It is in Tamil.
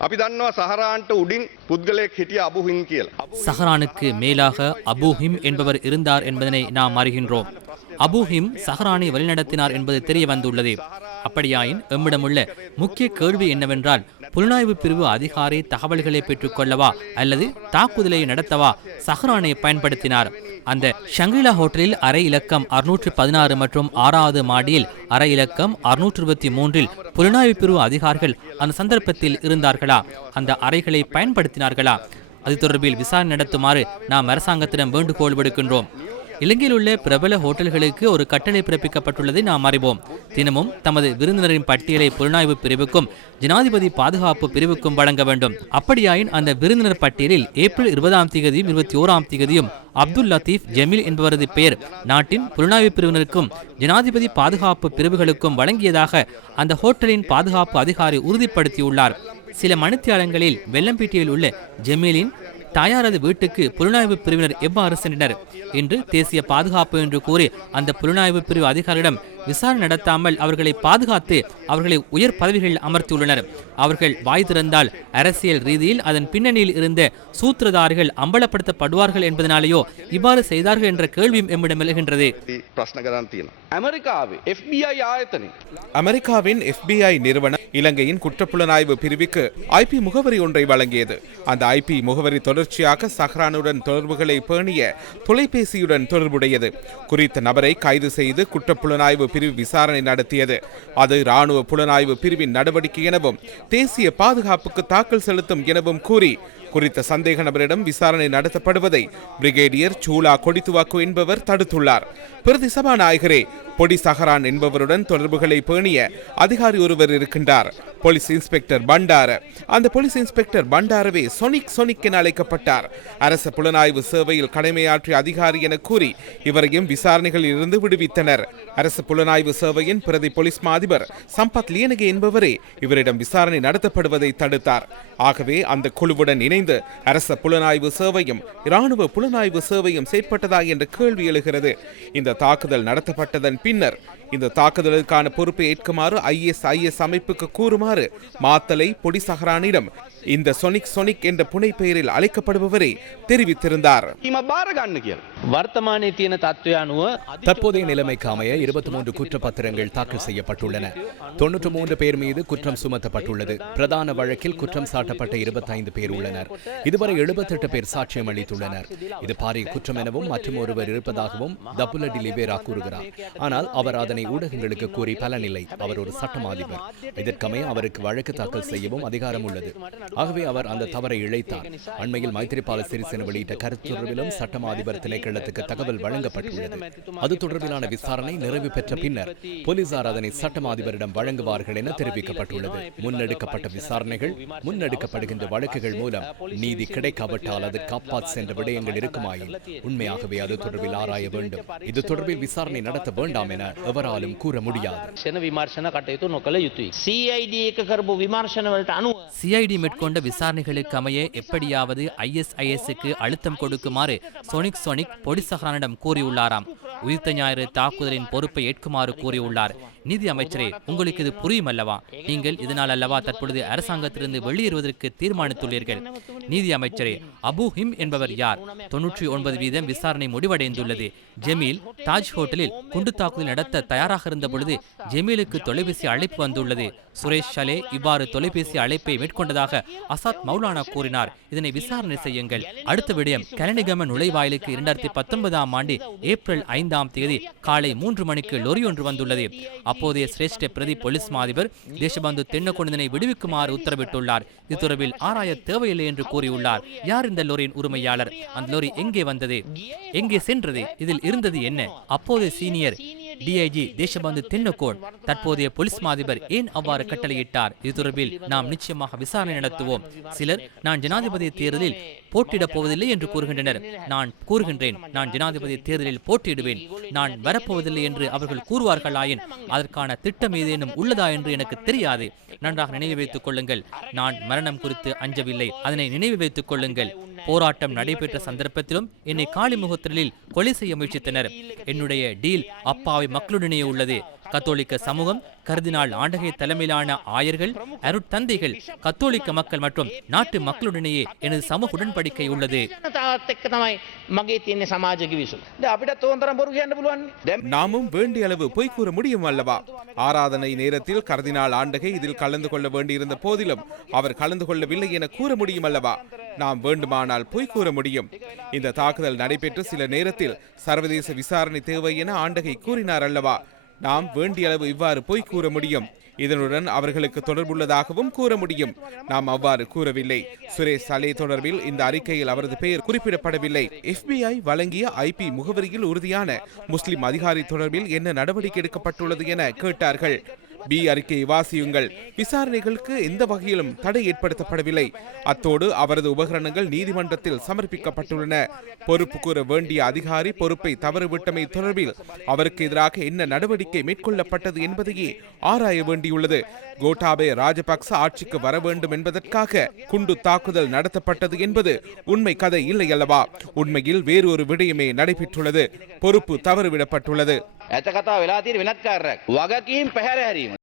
අපි දන්නවා සහරාන්ට උඩින් පුද්ගලයෙක් හිටිය අබුහින් කියලා. சஹரானுக்கு மேலாக அபூஹிம் என்பவர் இருந்தார் என்பதனை நாம் அறிகின்றோம் அபூஹிம் சஹரானை வழிநடத்தினார் என்பது தெரிய வந்துள்ளது அப்படியாயின் எம்மிடமுள்ள முக்கிய கேள்வி என்னவென்றால் புலனாய்வு பிரிவு அதிகாரி தகவல்களை பெற்றுக்கொள்ளவா அல்லது தாக்குதலை நடத்தவா? சஹ்ரானை பயன்படுத்தினார். அந்த ஷங்கிலா ஹோட்டலில் அரை இலக்கம் அறுநூற்று பதினாறு மற்றும் ஆறாவது மாடியில் அறை இலக்கம் அறுநூற்று இருபத்தி மூன்றில் புலனாய்வு பிரிவு அதிகாரிகள் அந்த சந்தர்ப்பத்தில் இருந்தார்களா? அந்த அறைகளை பயன்படுத்தினார்களா? அது தொடர்பில் விசாரணை நடத்துமாறு நாம் அரசாங்கத்திடம் வேண்டுகோள் விடுக்கின்றோம். இலங்கையில் உள்ள பிரபல ஹோட்டல்களுக்கு ஒரு கட்டளை பிறப்பிக்கப்பட்டுள்ளதை நாம் அறிவோம். தினமும் தமது விருந்தினரின் பட்டியலை புலனாய்வு பிரிவுக்கும் ஜனாதிபதி பாதுகாப்பு பிரிவுக்கும் வழங்க வேண்டும். அப்படியாயின் அந்த விருந்தினர் பட்டியலில் ஏப்ரல் இருபதாம் தேதியும் இருபத்தி ஓராம் தேதியும் அப்துல் லத்தீப் ஜமீல் என்பவரது பெயர் நாட்டின் புலனாய்வு பிரிவினருக்கும் ஜனாதிபதி பாதுகாப்பு பிரிவுகளுக்கும் வழங்கியதாக அந்த ஹோட்டலின் பாதுகாப்பு அதிகாரி உறுதிப்படுத்தியுள்ளார். சில மணித்தியாலங்களில் வெள்ளம்பீட்டியில் உள்ள ஜமீலின் தாயாரது வீட்டுக்கு புலனாய்வு பிரிவினர் எவ்வாறு சென்றனர் இன்று தேசிய பாதுகாப்பு என்று கூறி அந்த புலனாய்வு பிரிவு அதிகாரியிடம் விசாரணை நடத்தாமல் அவர்களை பாதுகாத்து அவர்களை உயர் பதவிகளில் அமர்த்தியுள்ளனர். அவர்கள் வாய் திறந்தால் அரசியல் ரீதியில் அதன் பின்னணியில் இருந்த சூத்திரதாரிகள் அம்பலப்படுத்தப்படுவார்கள் என்பதனாலேயோ இவ்வாறு செய்தார்கள் என்ற கேள்வியும் எம்மிடம் எழுகின்றது. ප්‍රශ්න කරන්න තියෙන. ඇමරිකාවේ FBI ආයතනය. அமெரிக்காவின் FBI நிறுவனம் இலங்கையின் குற்றப்புலனாய்வு பிரிவுக்கு ஐபி முகவரி ஒன்றை வழங்கியது அந்த ஐபி முகவரி தொடர்ச்சியாக சஹ்ரானுடன் தொடர்புகளை பேணிய தொலைபேசியுடன் தொடர்புடையது குறித்த நபரை கைது செய்து குற்றப்புலனாய்வு பிரிவு விசாரணை நடத்தியது அது இராணுவ புலனாய்வு பிரிவின் நடவடிக்கை எனவும் தேசிய பாதுகாப்புக்கு தாக்கல் செலுத்தும் எனவும் கூறி குறித்த சந்தேக நபரிடம் விசாரணை நடத்தப்படுவதை பிரிகேடியர் சூலா கொடித்துவாக்கு என்பவர் தடுத்துள்ளார். பிரதி சபாநாயகரே பொடி சஹரான் என்பவருடன் தொடர்புகளை பேணிய அதிகாரி ஒருவர் இருக்கின்றார். Police inspector Bandara. அந்த போலீஸ் இன்ஸ்பெக்டர் பண்டாரவே சொனிக் சொனிக் என அழைக்கப்பட்டார். அரச புலனாய்வு சேவையில் கடமையாற்றிய அதிகாரி என கூறி இவரையும் விசாரணைகளில் இருந்து விடுவித்தனர். அரசு புலனாய்வு சேவையின் பிரதி போலீஸ் மா அதிபர் சம்பத் லியனகே என்பவரே இவரிடம் விசாரணை நடத்தப்படுவதை தடுத்தார். ஆகவே அந்த குழுவுடன் இணை இணைந்து அரச புலனாய்வு சேவையும் இராணுவ புலனாய்வு சேவையும் செயற்பட்டதா என்ற கேள்வி எழுகிறது. இந்த தாக்குதல் நடத்தப்பட்டதன் பின்னர் இந்த தாக்குதலுக்கான பொறுப்பை ஏற்குமாறு ஐஎஸ்ஐஎஸ் அமைப்புக்கு கூறுமாறு மாத்தலை பொடிசஹரானிடம் இந்த சொனிக் சொனிக் என்ற புனை பெயரில் அழைக்கப்படுபவரை தெரிவித்திருந்தார். தற்போதைய நிலைமைக்கு அமைய இருபத்தி மூன்று குற்றப்பத்திரங்கள் தாக்கல் செய்யப்பட்டுள்ளன. தொன்னூற்று மூன்று பேர் மீது குற்றம் சுமத்தப்பட்டுள்ளது. பிரதான வழக்கில் குற்றம் சாட்டப்பட்ட இருபத்தைந்து பேர் உள்ளனர். இதுவரை எழுபத்தெட்டு பேர் சாட்சியம் அளித்துள்ளனர். இது பாரிய குற்றம் எனவும் மற்றும் ஒருவர் இருப்பதாகவும் தபுலடி லிபேரா கூறுகிறார். ஆனால் அவர் அதனை ஊடகங்களுக்கு கூறி பலனில்லை. அவர் ஒரு சட்டம் அதிபர் இதற்கமைய அவருக்கு வழக்கு தாக்கல் செய்யவும் அதிகாரம் உள்ளது. ஆகவே அவர் அந்த தவறை இழைத்தார். அண்மையில் மைத்திரிபால சிறிசேன வெளியிட்ட கருத்துறவிலும் சட்டம் அதிபர் திணைக்கள மேலிடத்துக்கு தகவல் வழங்கப்பட்டுள்ளது அது தொடர்பிலான விசாரணை நிறைவு பெற்ற பின்னர் போலீசார் அதனை சட்டம் அதிபரிடம் வழங்குவார்கள் என தெரிவிக்கப்பட்டுள்ளது முன்னெடுக்கப்பட்ட விசாரணைகள் முன்னெடுக்கப்படுகின்ற வழக்குகள் மூலம் நீதி கிடைக்காவிட்டால் அது காப்பாத் சென்ற விடயங்கள் இருக்குமாயின் உண்மையாகவே அது தொடர்பில் ஆராய வேண்டும் இது தொடர்பில் விசாரணை நடத்த வேண்டாம் என எவராலும் கூற முடியாது சிஐடி மேற்கொண்ட விசாரணைகளுக்கு அமைய எப்படியாவது ஐஎஸ்ஐஎஸ்க்கு அழுத்தம் கொடுக்குமாறு சோனிக் சோனிக் பொடிசஹரானிடம் கூறியுள்ளாராம். உயிர்த்த ஞாயிறு தாக்குதலின் பொறுப்பை ஏற்குமாறு கூறியுள்ளார். நீதி அமைச்சரே உங்களுக்கு இது புரியும் அல்லவா நீங்கள் இதனால் அல்லவா தற்பொழுது அரசாங்கத்திலிருந்து வெளியேறுவதற்கு தீர்மானித்துள்ளீர்கள்? நீதி அமைச்சரே அபு ஹிம் என்பவர் யார்? தொன்னூற்றி ஒன்பது வீதம் விசாரணை முடிவடைந்துள்ளது. ஜெமீல் தாஜ் ஹோட்டலில் குண்டு தாக்குதல் நடத்த தயாராக இருந்த பொழுது ஜெமீலுக்கு தொலைபேசி அழைப்பு வந்துள்ளது. சுரேஷ் ஷலே இவ்வாறு தொலைபேசி அழைப்பை மேற்கொண்டதாக அசாத் மௌலானா கூறினார். இதனை விசாரணை செய்யுங்கள். அடுத்த விடயம் கலனிகம நுழைவாயிலுக்கு இரண்டாயிரத்தி பத்தொன்பதாம் ஆண்டு ஏப்ரல் ஐந்தாம் தேதி காலை மூன்று மணிக்கு லொரி ஒன்று வந்துள்ளது. அப்போதைய சிரேஷ்ட பிரதி போலீஸ் மாதிபர் தேசபந்து தென்னகொண்டதனை விடுவிக்குமாறு உத்தரவிட்டுள்ளார். இது தொடர்பில் ஆராய தேவையில்லை என்று கூறியுள்ளார். யார் இந்த லோரியின் உரிமையாளர்? அந்த லோரி எங்கே வந்தது? எங்கே சென்றது? இதில் இருந்தது என்ன? அப்போதைய சீனியர் டிஐஜி தேசபந்து தென்னுகோட் தற்போதைய போலீஸ் மாதிபர் ஏன் அவ்வாறு கட்டளையிட்டார்? இது தொடர்பில் நாம் நிச்சயமாக விசாரணை நடத்துவோம். சிலர் நான் ஜனாதிபதி தேர்தலில் போட்டியிடப் போவதில்லை என்று கூறுகின்றனர். நான் கூறுகின்றேன் நான் ஜனாதிபதி தேர்தலில் போட்டியிடுவேன். நான் வரப்போவதில்லை என்று அவர்கள் கூறுவார்களாயின் அதற்கான திட்டம் ஏதேனும் உள்ளதா என்று எனக்கு தெரியாது. நன்றாக நினைவு வைத்துக் கொள்ளுங்கள். நான் மரணம் குறித்து அஞ்சவில்லை. அதனை நினைவு வைத்துக் கொள்ளுங்கள். போராட்டம் நடைபெற்ற சந்தர்ப்பத்திலும் என்னை காளி முகத்திரலில் கொலை செய்ய முயற்சித்தனர். என்னுடைய டீல் அப்பாவி மக்களுடனே உள்ளது. கத்தோலிக்க சமூகம் கருதினால் ஆண்டகை தலைமையிலான ஆயர்கள் அருட்தந்தைகள் கத்தோலிக்க மக்கள் மற்றும் நாட்டு மக்களுடனேயே எனது சமூக உடன்படிக்கை உள்ளது. நாமும் வேண்டிய அளவு பொய் கூற முடியும் அல்லவா? ஆராதனை நேரத்தில் கருதினால் ஆண்டகை இதில் கலந்து கொள்ள வேண்டியிருந்த போதிலும் அவர் கலந்து கொள்ளவில்லை என கூற முடியும் அல்லவா? நாம் வேண்டுமானால் பொய் கூற முடியும். இந்த தாக்குதல் நடைபெற்று சில நேரத்தில் சர்வதேச விசாரணை தேவை என ஆண்டகை கூறினார் அல்லவா? நாம் வேண்டிய அளவு இவ்வாறு போய் கூற முடியும். இதனுடன் அவர்களுக்கு தொடர்புள்ளதாகவும் கூற முடியும். நாம் அவ்வாறு கூறவில்லை. சுரேஷ் சலே தொடர்பில் இந்த அறிக்கையில் அவரது பெயர் குறிப்பிடப்படவில்லை. எஃபிஐ வழங்கிய ஐபி முகவரியில் உறுதியான முஸ்லிம் அதிகாரி தொடர்பில் என்ன நடவடிக்கை எடுக்கப்பட்டுள்ளது என கேட்டார்கள். பி அறிக்கையை வாசியுங்கள். விசாரணைகளுக்கு எந்த வகையிலும் தடை ஏற்படுத்தப்படவில்லை. அத்தோடு அவரது உபகரணங்கள் நீதிமன்றத்தில் சமர்ப்பிக்கப்பட்டுள்ளன. பொறுப்பு கூற வேண்டிய அதிகாரி பொறுப்பை தவறுவிட்டமை தொடர்பில் அவருக்கு எதிராக என்ன நடவடிக்கை மேற்கொள்ளப்பட்டது என்பதையே ஆராய வேண்டியுள்ளது. கோட்டாபே ராஜபக்ச ஆட்சிக்கு வர வேண்டும் என்பதற்காக குண்டு தாக்குதல் நடத்தப்பட்டது என்பது உண்மை கதை இல்லை அல்லவா உண்மையில் வேறொரு விடயமே நடைபெற்றுள்ளது. பொறுப்பு தவறுவிடப்பட்டுள்ளது. ඇත කතා වෙලා තියෙන වෙනත් කාර්යයක්. වගකීම් පැහැර හැරීම.